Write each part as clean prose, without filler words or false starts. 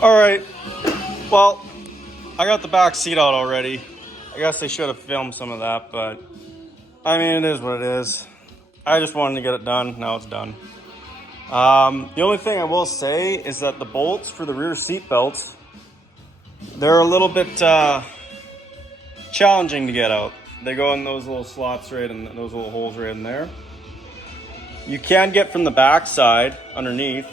All right, well, I got the back seat out already. I guess they should have filmed some of that, but I mean, it is what it is. I just wanted to get it done. Now it's done. The only thing I will say is that the bolts for the rear seat belts, they're a little bit challenging to get out. They go in those little slots right in those little holes right in there. You can get from the back side underneath.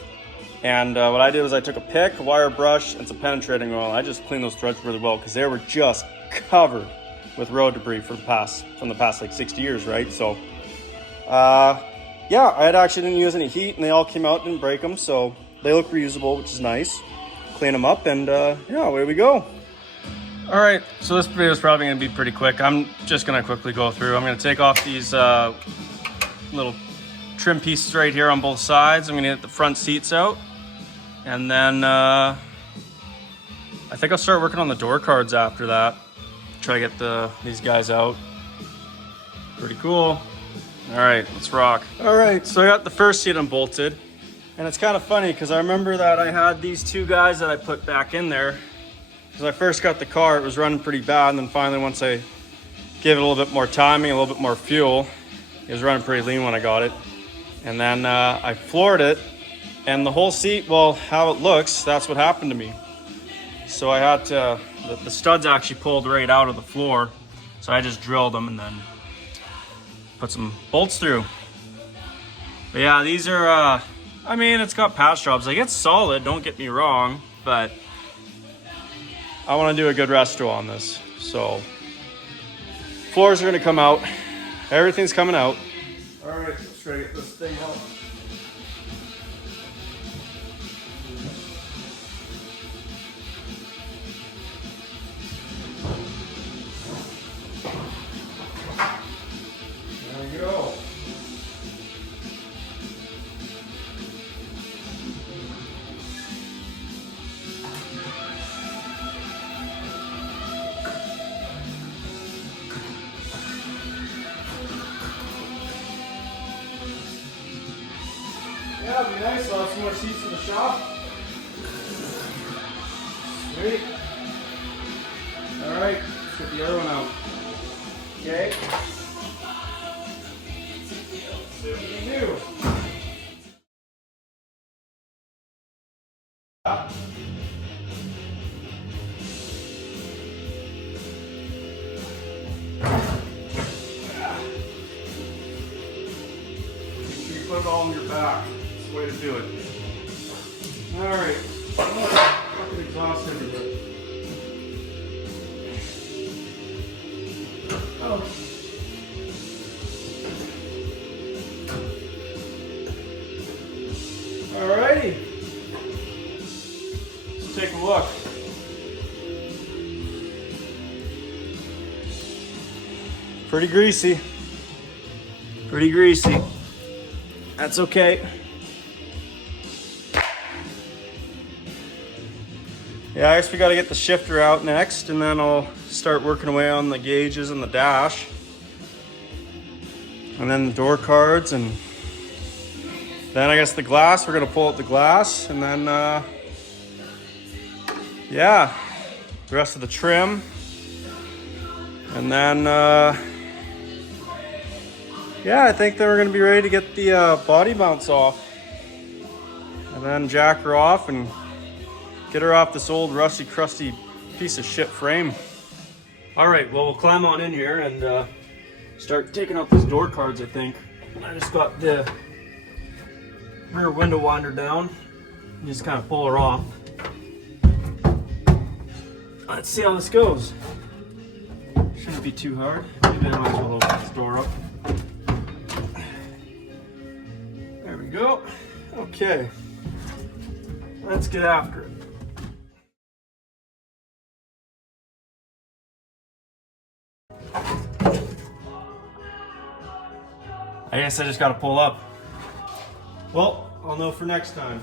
And what I did was I took a pick, a wire brush, and some penetrating oil. I just cleaned those threads really well because they were just covered with road debris from the past like 60 years, right? So, yeah, I actually didn't use any heat, and they all came out, didn't break them, so they look reusable, which is nice. Clean them up, and yeah, away we go. All right, so this video is probably going to be pretty quick. I'm just going to quickly go through. I'm going to take off these little trim pieces right here on both sides. I'm going to get the front seats out. And then I think I'll start working on the door cards after that. Try to get these guys out. Pretty cool. All right, let's rock. All right, so I got the first seat unbolted. And it's kind of funny because I remember that I had these two guys that I put back in there. Because I first got the car, it was running pretty bad. And then finally, once I gave it a little bit more timing, a little bit more fuel, it was running pretty lean when I got it. And then I floored it. And the whole seat, well, how it looks, that's what happened to me. So I had to, the studs actually pulled right out of the floor. So I just drilled them and then put some bolts through. But yeah, these are, I mean, it's got patch jobs. Like, it's solid, don't get me wrong, but I want to do a good resto on this. So floors are going to come out. Everything's coming out. All right, let's try to get this thing out. There we go. Yeah, it'd be nice. I'll have some more seats in the shop. Sweet. All right, let's get the other one out. Okay. Let's see what we can do. Make sure you put it all on your back. That's the way to do it. All right. Fucking exhaust everybody. Oh. Alrighty. Let's take a look. Pretty greasy. Pretty greasy. That's okay. Yeah, I guess we got to get the shifter out next, and then I'll start working away on the gauges and the dash. And then the door cards, and then I guess the glass. We're going to pull out the glass, and then, yeah, the rest of the trim. And then, yeah, I think then we're going to be ready to get the body mounts off. And then jack her off and get her off this old rusty, crusty piece of shit frame. All right, well, we'll climb on in here and start taking out these door cards, I think. I just got the rear window winder down. You just kind of pull her off. Let's see how this goes. Shouldn't be too hard. Maybe I might as well open this door up. There we go. Okay. Let's get after it. I guess I just gotta pull up. Well, I'll know for next time.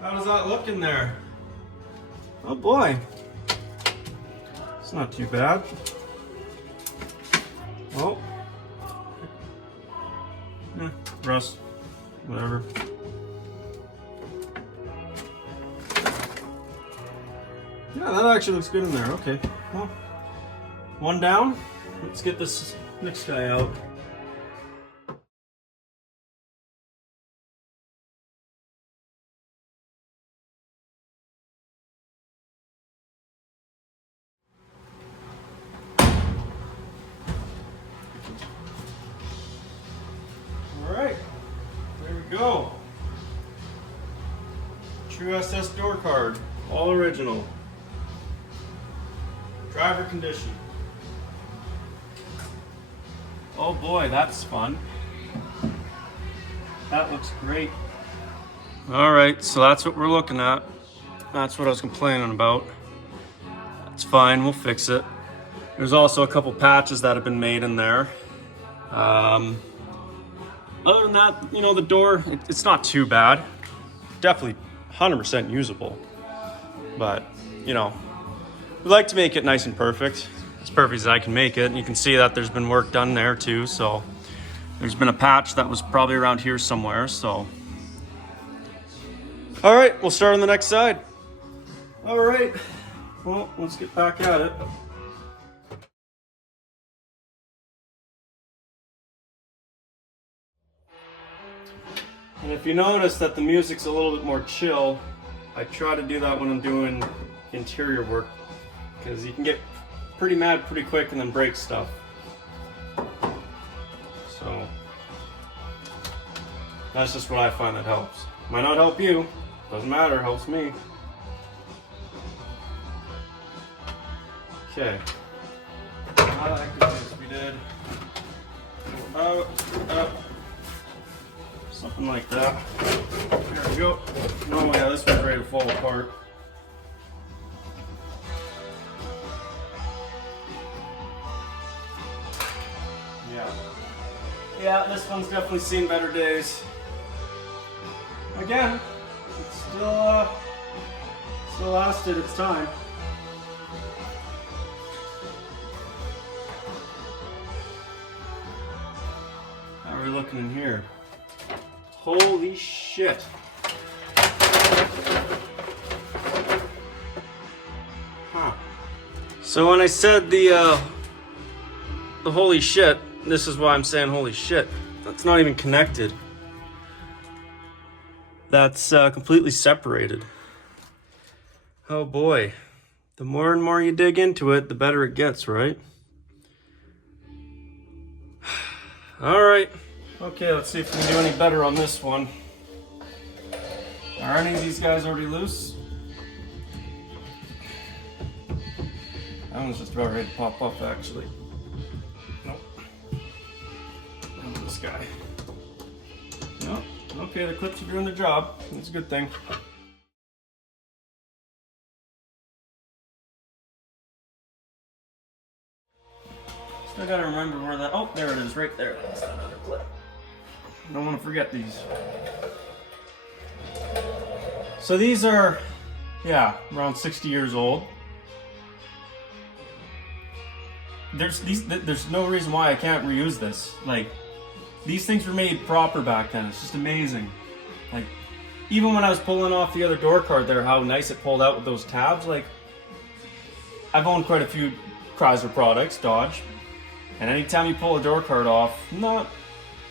How does that look in there? Oh boy. It's not too bad. Oh. rust, whatever. Yeah, that actually looks good in there. Okay, well, one down. Let's get this next guy out. All right, there we go. True SS door card, all original. Driver condition. Oh boy, that's fun. That looks great. All right, so that's what we're looking at. That's what I was complaining about. That's fine, we'll fix it. There's also a couple patches that have been made in there. Other than that, you know, the door, it's not too bad. Definitely 100% usable. But, you know, we like to make it nice and perfect. As perfect as I can make it. And you can see that there's been work done there too. So there's been a patch that was probably around here somewhere. So, all right, we'll start on the next side. All right, well, let's get back at it. And if you notice that the music's a little bit more chill, I try to do that when I'm doing interior work, because you can get pretty mad pretty quick and then break stuff. So that's just what I find that helps. Might not help you, doesn't matter, helps me. Okay. I like this we did. Something like that. There we go. Oh yeah, this one's ready to fall apart. Yeah, this one's definitely seen better days. Again, it's still lasted its time. How are we looking in here? Holy shit. Huh. So when I said the holy shit, this is why I'm saying holy shit. That's not even connected. That's completely separated. Oh boy. The more and more you dig into it, the better it gets, right? All right. Okay, let's see if we can do any better on this one. Are any of these guys already loose? That one's just about ready to pop up, actually. Nope. And this guy. Nope. Okay, the clips are doing their job. That's a good thing. Still gotta remember where that. Oh, there it is, right there. That's another clip. I don't want to forget these. So these are, yeah, around 60 years old. There's no reason why I can't reuse this. Like, these things were made proper back then. It's just amazing. Like, even when I was pulling off the other door card there, how nice it pulled out with those tabs. Like, I've owned quite a few Chrysler products, Dodge, and anytime you pull a door card off, not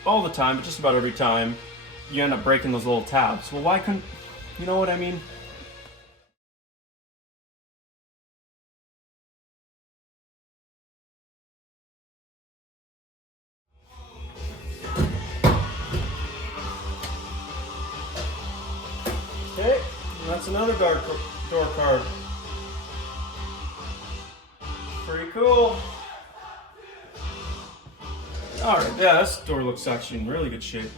all the time, but just about every time, you end up breaking those little tabs. Well, why couldn't, you know what I mean? Okay, that's another door card. Pretty cool. Alright, yeah, this door looks actually in really good shape.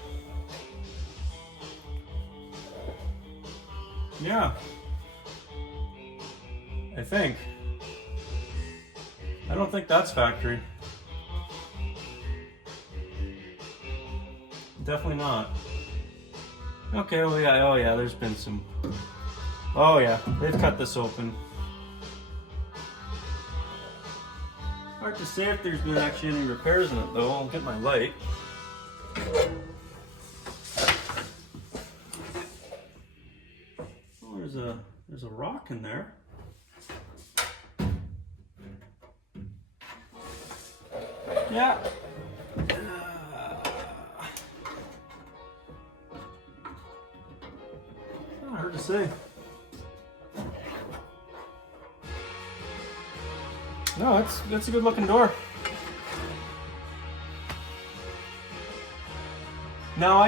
Yeah. I think. I don't think that's factory. Definitely not. Okay, well, yeah, oh yeah, there's been some. Oh yeah, they've cut this open. Hard to say if there's been actually any repairs in it though. I'll get my light. in there. Yeah. Not hard to say. No, that's a good looking door. Now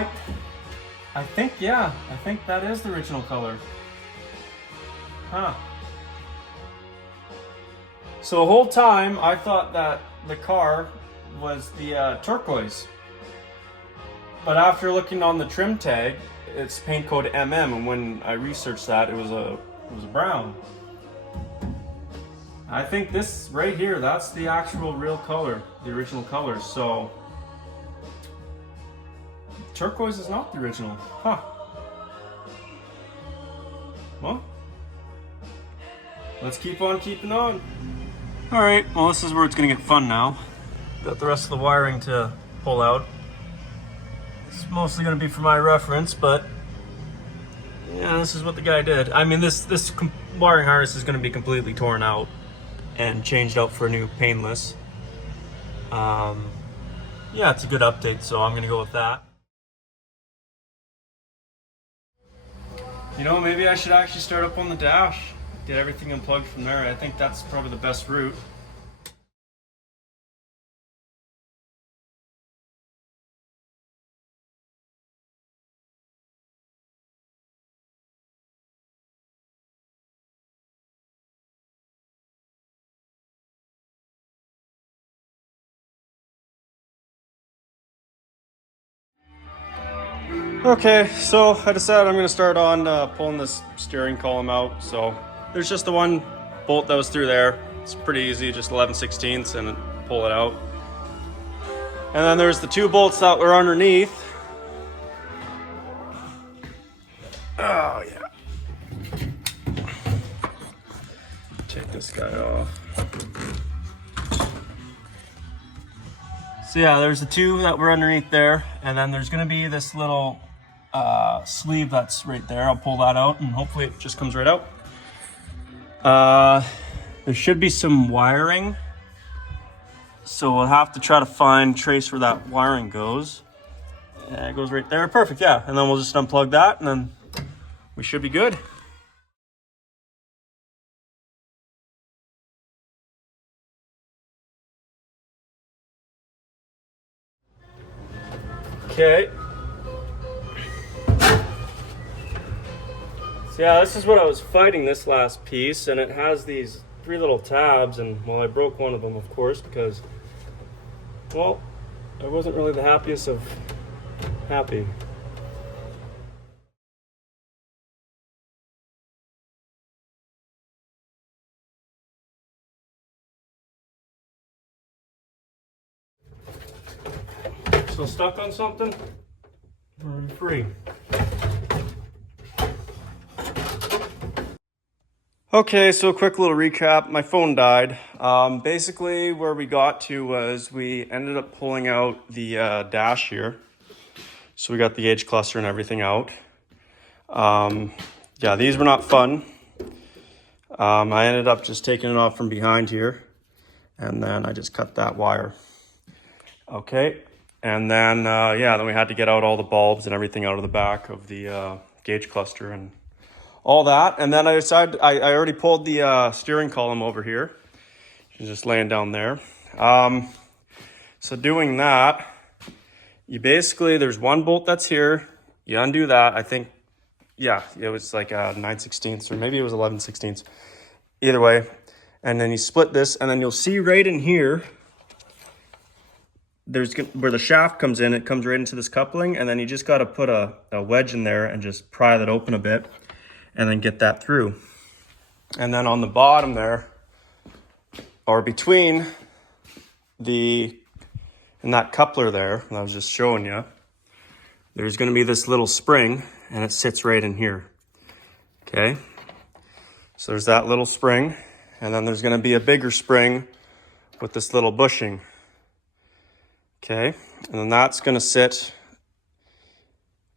I think, yeah, I think that is the original color. Huh. So the whole time I thought that the car was the turquoise. But after looking on the trim tag, it's paint code MM, and when I researched that, it was a brown. I think this right here, that's the actual real color, the original color. So turquoise is not the original. Huh. Well, let's keep on keeping on. All right, well, this is where it's gonna get fun now. Got the rest of the wiring to pull out. It's mostly gonna be for my reference, but yeah, this is what the guy did. I mean, this wiring harness is gonna be completely torn out and changed out for a new painless. Yeah, it's a good update, so I'm gonna go with that. You know, maybe I should actually start up on the dash, get everything unplugged from there. I think that's probably the best route. Okay, so I decided I'm going to start on pulling this steering column out. So there's just the one bolt that was through there. It's pretty easy, just 11/16 and pull it out. And then there's the two bolts that were underneath. Oh yeah. Take this guy off. So yeah, there's the two that were underneath there, and then there's going to be this little sleeve that's right there. I'll pull that out and hopefully it just comes right out. There should be some wiring, so we'll have to try to trace where that wiring goes. Yeah, it goes right there. Perfect, yeah. And then we'll just unplug that and then we should be good. Okay. So yeah, this is what I was fighting, this last piece, and it has these 3 little tabs, and well, I broke one of them, of course, because, well, I wasn't really the happiest of happy. So stuck on something? We're free. Okay, so a quick little recap. My phone died. Basically, where we got to was we ended up pulling out the dash here. So we got the gauge cluster and everything out. Yeah, these were not fun. I ended up just taking it off from behind here, and then I just cut that wire. Okay, and then yeah, then we had to get out all the bulbs and everything out of the back of the gauge cluster and all that. And then I decided I already pulled the steering column over here. She's just laying down there. So doing that, you basically, there's one bolt that's here. You undo that. I think, yeah, it was like 9/16 or maybe it was 11/16. Either way. And then you split this, and then you'll see right in here, there's where the shaft comes in, it comes right into this coupling, and then you just got to put a wedge in there and just pry that open a bit and then get that through. And then on the bottom there, or between and that coupler there that I was just showing you, there's going to be this little spring, and it sits right in here. Okay, so there's that little spring, and then there's going to be a bigger spring with this little bushing. Okay, and then that's going to sit,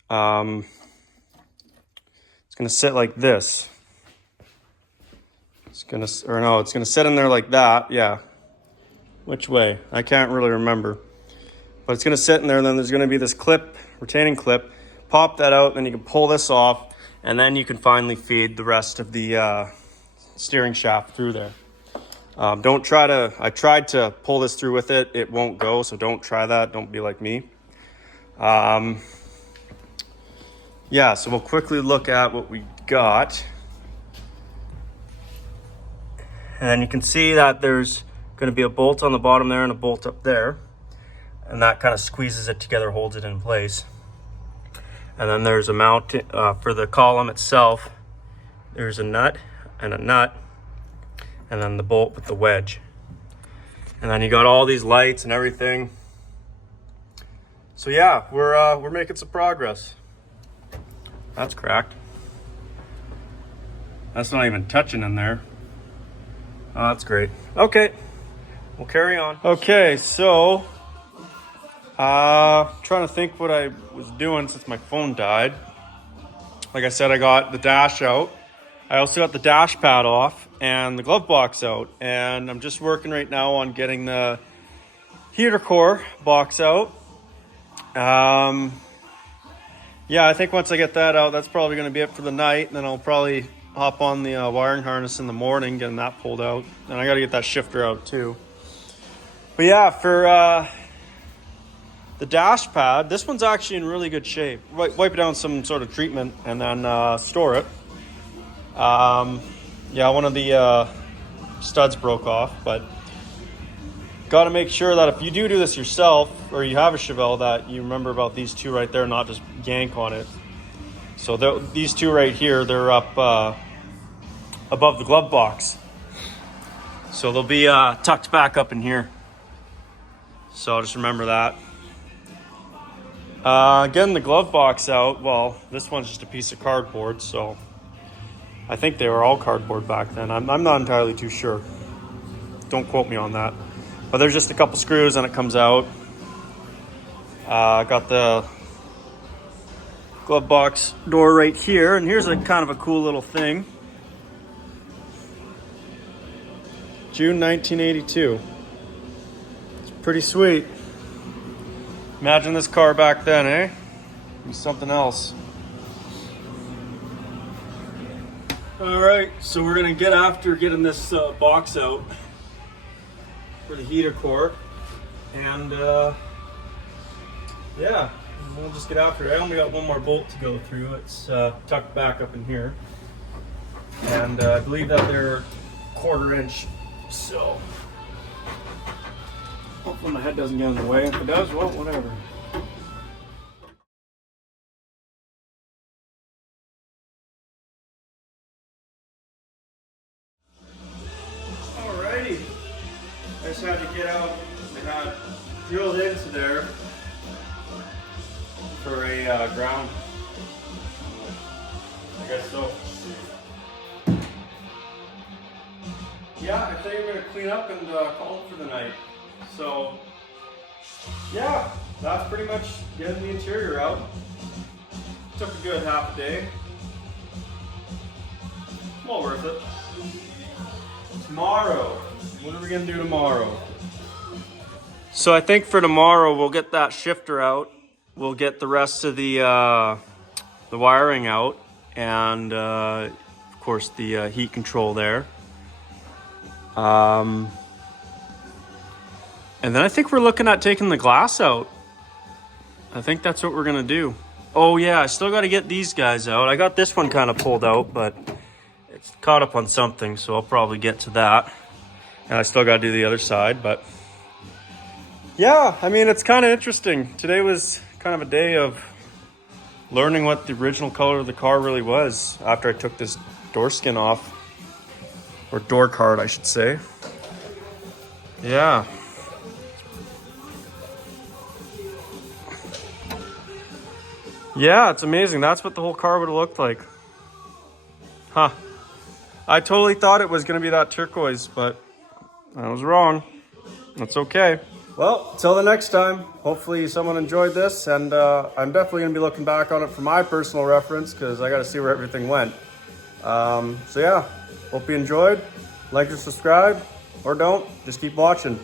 it's going to sit like this. It's gonna, or no, it's gonna sit in there like that. Yeah. Which way? I can't really remember. But it's gonna sit in there, and then there's gonna be this clip, retaining clip. Pop that out, then you can pull this off, and then you can finally feed the rest of the steering shaft through there. Don't try to, I tried to pull this through with it. It won't go, so don't try that. Don't be like me. Yeah, so we'll quickly look at what we got. And you can see that there's going to be a bolt on the bottom there and a bolt up there. And that kind of squeezes it together, holds it in place. And then there's a mount for the column itself. There's a nut, and then the bolt with the wedge. And then you got all these lights and everything. So yeah, we're making some progress. That's cracked. That's not even touching in there. Oh, that's great. Okay, we'll carry on. Okay, so trying to think what I was doing since my phone died. Like I said, I got the dash out. I also got the dash pad off and the glove box out. And I'm just working right now on getting the heater core box out. Yeah, I think once I get that out, that's probably going to be it for the night. And then I'll probably hop on the wiring harness in the morning, getting that pulled out. And I got to get that shifter out too. But yeah, for the dash pad, this one's actually in really good shape. Wipe it down with some sort of treatment and then store it. Yeah, one of the studs broke off, but got to make sure that if you do this yourself, or you have a Chevelle, that you remember about these two right there, not just yank on it. So these two right here, they're up above the glove box. So they'll be tucked back up in here. So just remember that. Getting the glove box out, well, this one's just a piece of cardboard, so I think they were all cardboard back then. I'm not entirely too sure. Don't quote me on that. But there's just a couple screws and it comes out. Got the glove box door right here, and here's a kind of a cool little thing. June 1982. It's pretty sweet. Imagine this car back then, eh? It was something else. All right, so we're gonna get after getting this box out for the heater core, and yeah, we'll just get after it. I only got one more bolt to go through. It's tucked back up in here, and I believe that they're 1/4 inch. So hopefully my head doesn't get in the way. If it does, well, whatever. Alrighty, I just had to get out. I got drilled into there for a ground. I guess so. Yeah, I think I'm gonna clean up and call it for the night. So, yeah, that's pretty much getting the interior out. Took a good half a day. Well worth it. Tomorrow, what are we gonna do tomorrow? So I think for tomorrow we'll get that shifter out. We'll get the rest of the wiring out, and of course the heat control there. And then I think we're looking at taking the glass out. I think that's what we're gonna do. Oh yeah, I still gotta get these guys out. I got this one kind of pulled out, but it's caught up on something, so I'll probably get to that. And I still gotta do the other side, but yeah, I mean, it's kind of interesting. Today was kind of a day of learning what the original color of the car really was after I took this door skin off, or door card, I should say. Yeah. Yeah, it's amazing. That's what the whole car would have looked like. Huh. I totally thought it was going to be that turquoise, but I was wrong. That's okay. Well, till the next time, hopefully someone enjoyed this, and I'm definitely going to be looking back on it for my personal reference, because I got to see where everything went. So yeah, hope you enjoyed. Like or subscribe, or don't. Just keep watching.